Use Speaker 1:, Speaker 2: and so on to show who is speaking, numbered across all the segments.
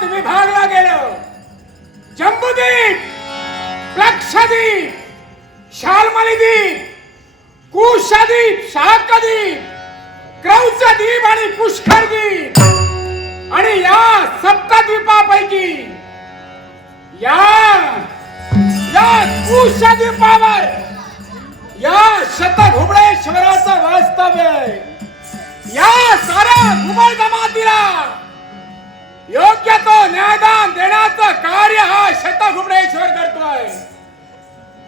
Speaker 1: द्वीपात विभागला गेलं. जम्बूद्वीप लक्षद्वीप शालमली द्वीप शाकदीप शाकद्वीप आणि पुष्कर द्वीप आणि या सप्तद्वीपापैकी या या कुशद्वीपावर या शतघुबळेश्वराचं वास्तव्य या साऱ्या घुबळ जमातीला योग्य तो न्यायदान देण्याचं कार्य हा शतघुबडेश्वर करतोय.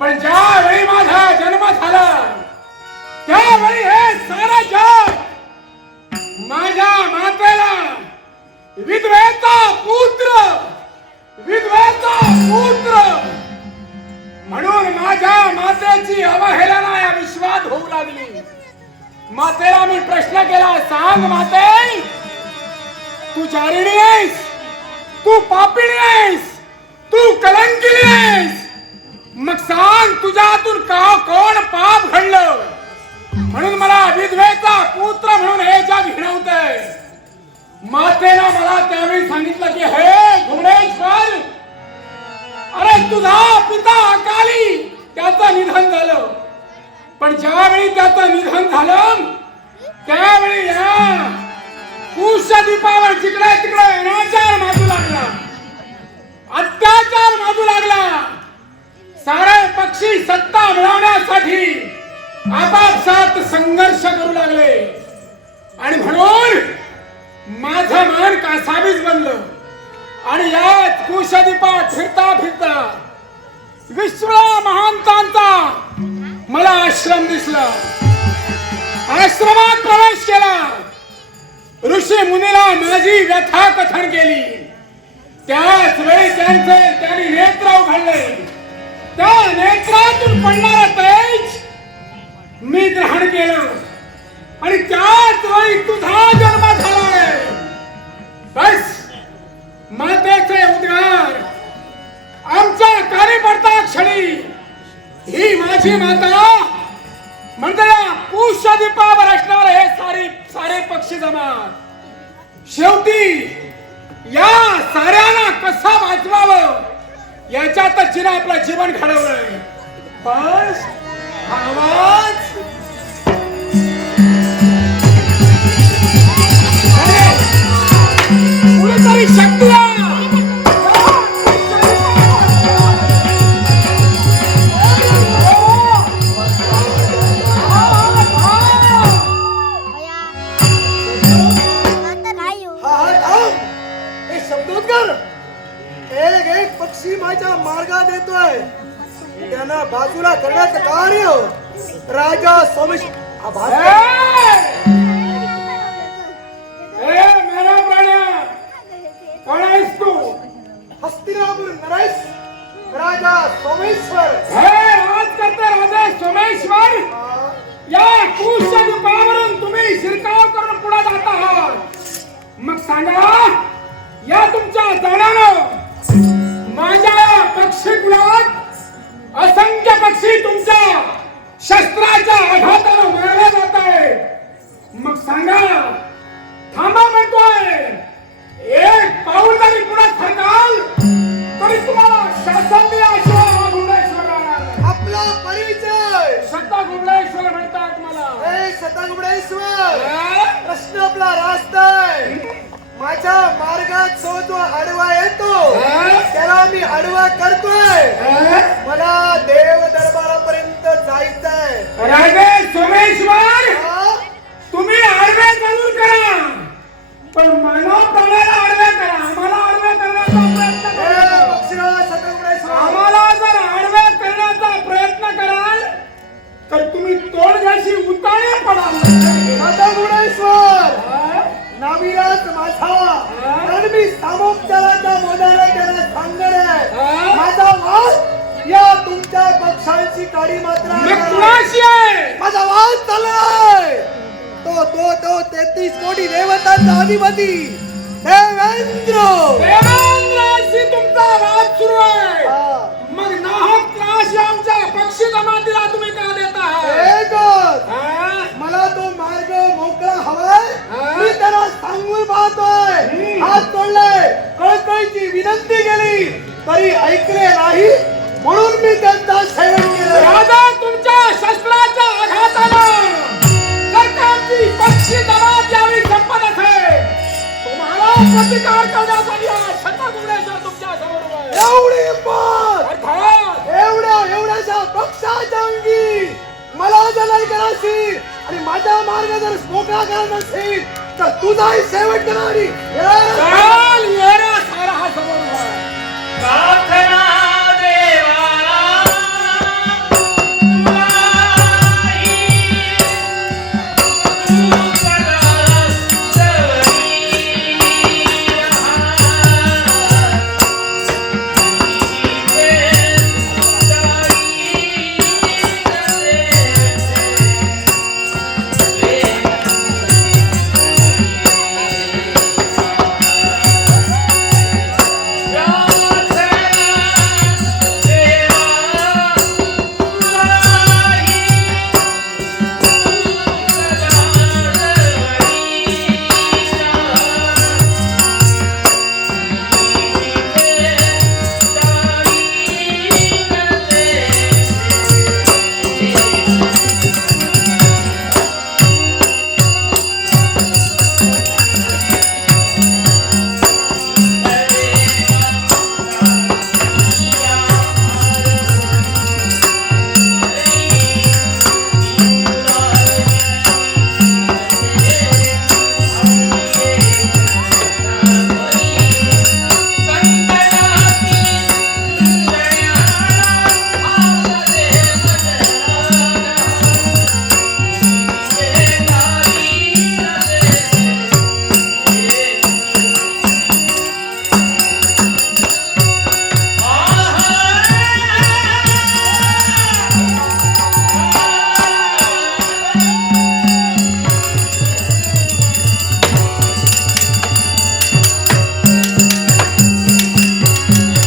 Speaker 1: पण ज्यावेळी माझा जन्म झाला त्यावेळी हे सारा जग माझ्या मातेला विधवेचा पुत्र विधवेचा पुत्र म्हणून माझ्या मातेची अवहेलना या विश्वात होऊ लागली. मातेला मी प्रश्न केला सांग माते तू जारिणी आहेस तू पापिणी आहेस तू कलंकिनी आहेस मग सांग तुझ्यातून का कोण पाप घडलं म्हणून मला विधवेचा पुत्र म्हणून हे जग हिणवतंय। मातेला मला त्यावेळी सांगितलं की हे घुमडेश्वर अरे तुझा पिता अकाली! त्याचं निधन झालं. पण ज्यावेळी त्याचं निधन झालं त्यावेळी या पक्षी सत्ता मिळवण्यासाठी आपापसात संघर्ष करू लागले. आणि म्हणून माझं मन कासावीस बनलं. आणि यात कुशदीपात फिरता फिरता विश्वला महानतांचा मला आश्रम दिसला. आश्रमात प्रवेश केला. ऋषी मुनीला माझी व्यथा कथन केली. त्याच वेळी त्यांचे त्यांनी नेत्र उघडले. त्या नेत्रातून पडणारा तेज मी ग्रहण केलं. आणि त्याच वेळी तुझा जन्म झालाय. बस. मातेचे उद्गार. आमच्या कार्यकर्ता क्षणी ही माझी माता म्हणजे पुष्य दीपावर असणार हे सारे सारे पक्षी जमा शेवटी या साऱ्यांना कसा वाचवावं? याच्यातच जिने आपलं जीवन घडवलंय बस आवाज.
Speaker 2: बाजूला करण्याचं कार्य राजा सोमेश हा
Speaker 1: तू?
Speaker 2: हस्तिनापुर नरेश राजा सोमेश्वर।
Speaker 1: हे आज करते राजे सोमेश्वर? या कुशच्या दुपावरून तुम्ही शिरकाव करून पुढे जात आहात. मग सांगा या तुमच्या जाण्यानं माझ्या पक्षी कुलात असंख्य पक्षी तुमच्या शस्त्राच्या आघातानं मारले जात आहेत. मग सांगा थांबा म्हणतोय. एक पाऊल जरी पुढे सरकाल तरी तुम्हाला शासन.
Speaker 2: आपला परिचय.
Speaker 1: सत्ता म्हणतात मला.
Speaker 2: हे सतंगुडेश्वर
Speaker 1: हा?
Speaker 2: प्रश्न आपला रास्त. आहे माझ्या मार्गात जो जो आडवा येतो? त्याला मी आडवा करतोय? मला देव दरबारापर्यंत जायचंय
Speaker 1: सोमेश्वर? तुम्ही आडवे जरूर करा पण मानव आडवे करा आम्हाला आडवे करण्याचा आम्हाला जर आडवे करण्याचा प्रयत्न कराल तर तुम्ही तोडग्याशी उताळे पडाल हा?
Speaker 2: नाविराज माझा. कारण मी सामोपचाराच्या मोदाला त्याला सांगणार आहे? माझा वाद या तुमच्या पक्षांची काडी मात्र माझा वाद चाललाय. तो तो तो तेहतीस कोटी देवतांचा अधिपती देवेंद्र.
Speaker 1: देवेंद्राशी तुमचा वाद सुरू आहे. मग नाहक त्रास आमच्या पक्षी जमातीला तुम्ही का देत आहात
Speaker 2: एकच
Speaker 1: हा?
Speaker 2: मला तो मार्ग मोकळा हवाय
Speaker 1: हा?
Speaker 2: मी त्याला सांगून पाहतोय
Speaker 1: हम्म.
Speaker 2: हात तोडले कळकळीची तरी ऐकले नाही म्हणून मी त्यांचा सेवन केलं
Speaker 1: राजा तुमच्या शस्त्राच्या का आमची पक्षी जमात यावेळी संपत असेल तुम्हाला प्रतिकार करण्यासाठी शतगुणेश्वर तुमच्यासमोर. आहे.
Speaker 2: एवढी हिंमत एवढ्या एवढ्याशा पक्षाच्या अंगी मला जलल करायची आणि माझा मार्ग जर मोकळा करत असेल तर तुझाही शेवट करणारी.
Speaker 1: God.